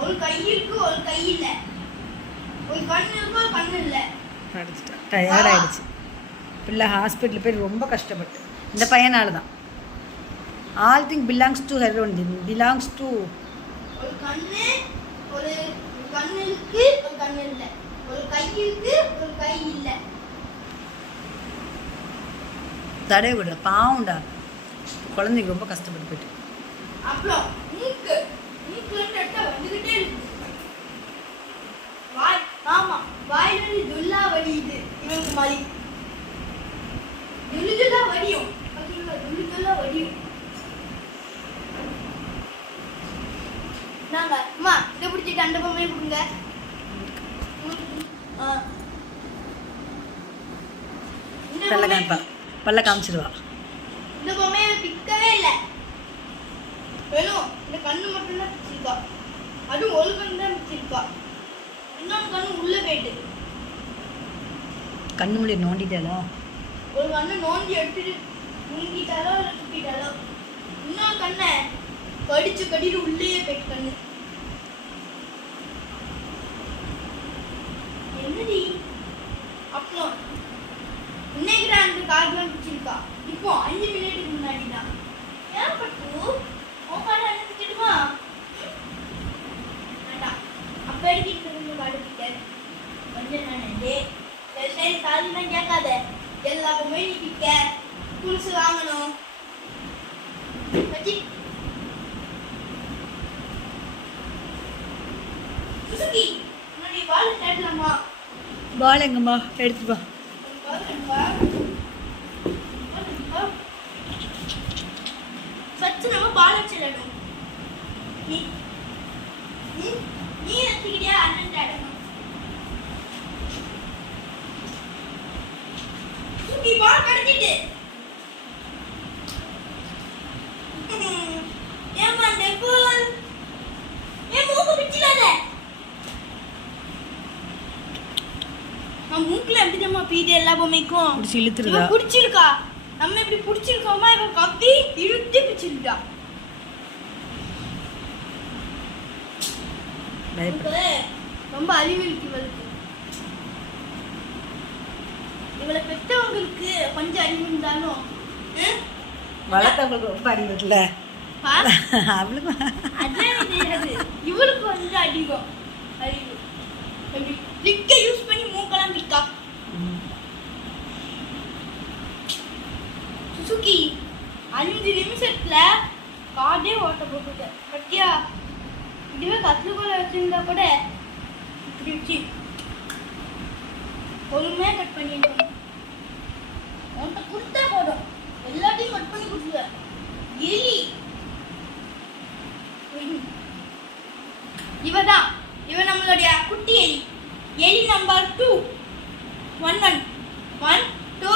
ஒரு கை இருக்கு ஒரு கை இல்ல. ஒரு கண்ணு இருக்கு ஒரு கண்ணு இல்ல. அடிச்சிட்டா. டயர்ட் ஆயிடுச்சு பிள்ளை ஹாஸ்பிட்டல் போய் ரொம்ப கஷ்டப்பட்டு. இந்த பையனால தான் all thing belongs to her one belongs to ஒரு கண்ணு ஒரு கண்ணு இருக்கு ஒரு கண்ணு இல்ல. ஒரு கை இருக்கு ஒரு கை இல்ல. தடவை விடுற. பாவம்டா குழந்தைங்க ரொம்ப கஷ்டப்பட்டு போயிட்டு. அப்புறம் மூக்கு மூக்குல இவனுக்கு மாதிரி துல்லா வடியும். துல்லா வடியும். நாங்க அம்மா இதை பிடிச்சிட்டு அந்த பொம்மையை கொடுங்க. பல்ல காமிப்பா. பல்ல காமிச்சிருவா. இந்த பொம்மையை பிக்கவே இல்லை. வெறும் இந்த கண்ணு மட்டும்தான் பிச்சிருக்கா அதுவும் ஒரு கண்ணு தான் பிச்சிருக்கா இன்னொரு கண்ணு உள்ள போயிட்டு. கண்ணு மொழி நோண்டிட்டாலோ ஒரு கண்ணு நோண்டி எடுத்துட்டு முங்கிட்டாலோ இல்லை துப்பிட்டாலோ? இன்னொரு கண்ணை கடிச்சு கடிட்டு உள்ளேயே போயிட்டு கண்ணு. என்னடி? அப்புறம் இன்னைக்கு தான் அந்த கார்டுலாம் பிடிச்சிருக்கா இப்போ அஞ்சு மினிட்டுக்கு முன்னாடி தான் ஏன் பட்டு? உன் கார்டு அனுப்பிச்சிடுமா வேண்டாம். அப்ப எடுக்கிட்டு இருந்த கார்டு பிடிக்காது கொஞ்சம் நானே சரி கார்டுலாம் கேட்காத. எல்லாருமே நீ பிக்க புதுசு வாங்கணும். சுசுகி உன்னுடைய பால் கேட்கலாமா பால் எங்கம்மா? எடுத்துட்டு வா. ஃபர்ஸ்ட் நம்ம பால் வச்சிடணும். நீ நீ நீ எடுத்துக்கிட்டியா? அண்ணன் ஆடணும் நான் மூக்குல எப்படி தெரியுமா பீது எல்லா பொம்மைக்கும்? பிடிச்சி இழுத்துருதா? இவன் புடிச்சிருக்கா? நம்ம இப்படி புடிச்சிருக்கோமா? இவன் கத்தி இழுத்து பிடிச்சிருக்கா ரொம்ப அறிவு இருக்கு இவளுக்கு. இவளை பெற்றவங்களுக்கு கொஞ்சம் அறிவு இருந்தாலும் வளர்த்தவங்களுக்கு ரொம்ப அறிவு இருக்குல்ல? அவளுக்கு இவளுக்கு வந்து அதிகம் அறிவு. யூஸ் பண்ணி செட்டில் நிமிஷத்துல காடே ஓட்ட போட்டுட்ட பட்டியா இதுவே கத்துக்குள்ள வச்சிருந்தா கூட இப்படி வச்சு பொறுமையாக கட் பண்ணிடணும். உன்கிட்ட கொடுத்தா போதும். எல்லாத்தையும் கட் பண்ணி கொடுத்துருவேன் எலி இவதான். இவ நம்மளுடைய குட்டி எலி. எலி number two one one one two